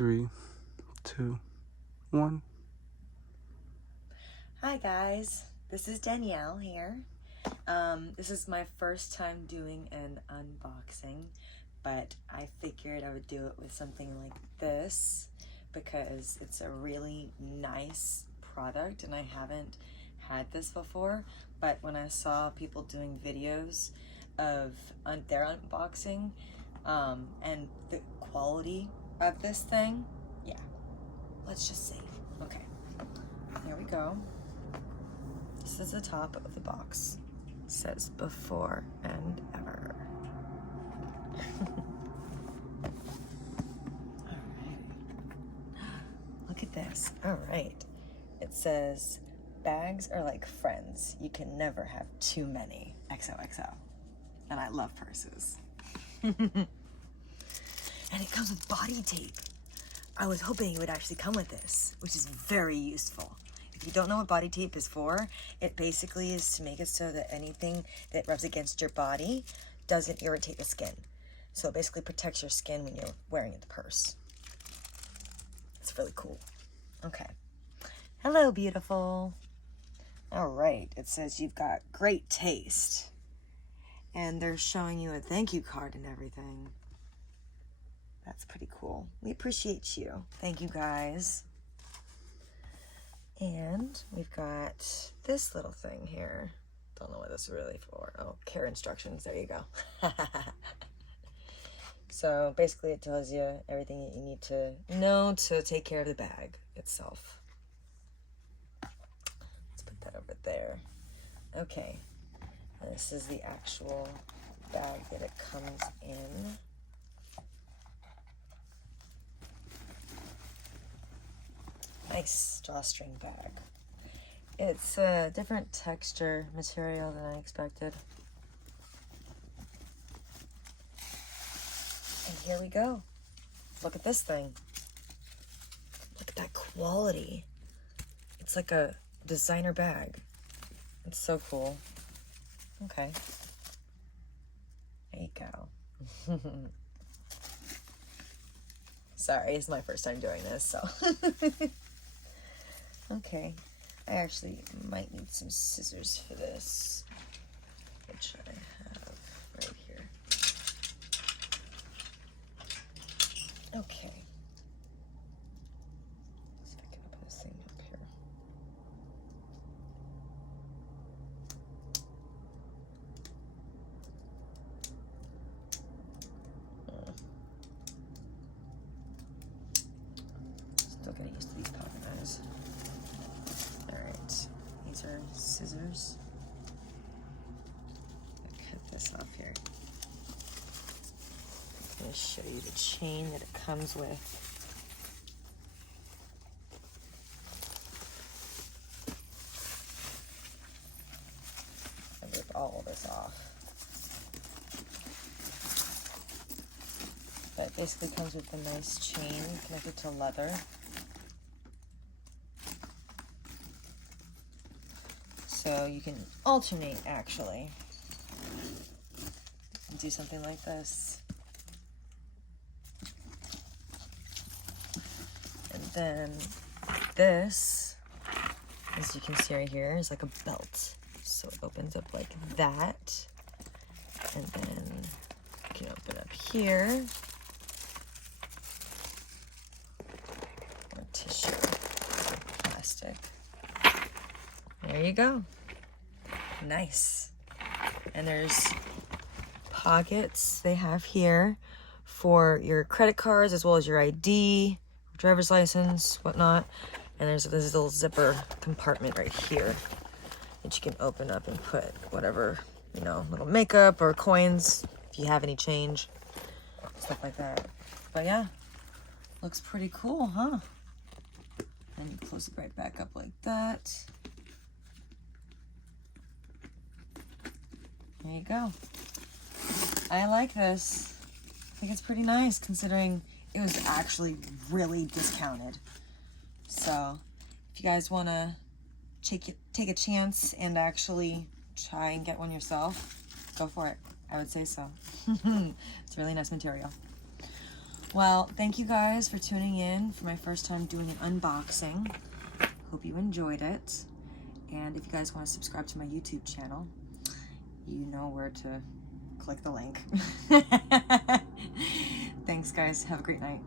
3, 2, 1. Hi guys, this is Danielle here. This is my first time doing an unboxing, but I figured I would do it with something like this because it's a really nice product and I haven't had this before, but when I saw people doing videos of their unboxing and the quality of this thing, yeah, let's just see. Okay, here we go. This is the top of the box. It says before and ever. Alright. Look at this. Alright. It says, bags are like friends. You can never have too many. XOXO. And I love purses. And it comes with body tape. I was hoping it would actually come with this, which is very useful. If you don't know what body tape is for, it basically is to make it so that anything that rubs against your body doesn't irritate the skin. So it basically protects your skin when you're wearing the purse. It's really cool. Okay. Hello, beautiful. All right. It says you've got great taste. And they're showing you a thank you card and everything. That's pretty cool. We appreciate you. Thank you, guys. And we've got this little thing here. Don't know what this is really for. Oh, care instructions. There you go. So basically it tells you everything that you need to know to take care of the bag itself. Let's put that over there. Okay. This is the actual bag that it comes in. Nice drawstring bag. It's a different texture material than I expected. And here we go. Look at this thing. Look at that quality. It's like a designer bag. It's so cool. Okay. There you go. Sorry, it's my first time doing this, so. Okay, I actually might need some scissors for this, which I have right here. Okay. Let's see if I can open this thing up here. Still getting used to these pocket knives. Alright, these are scissors. I'll cut this off here. I'm going to show you the chain that it comes with. I rip all of this off. But it basically comes with a nice chain connected to leather. So you can alternate, actually, and do something like this. And then this, as you can see right here, is like a belt. So it opens up like that. And then you can open up here. More tissue, plastic. There you go. Nice. And there's pockets they have here for your credit cards as well as your ID, driver's license, whatnot. And there's this little zipper compartment right here that you can open up and put whatever, you know, little makeup or coins if you have any change, stuff like that. But yeah, looks pretty cool, huh? And you close it right back up like that. There you go. I like this. I think it's pretty nice considering it was actually really discounted. So if you guys want to take a chance and actually try and get one yourself, go for it. I would say so. It's really nice material. Well, thank you guys for tuning in for my first time doing an unboxing. Hope you enjoyed it. And if you guys want to subscribe to my YouTube channel, you know where to click the link. Thanks, guys. Have a great night.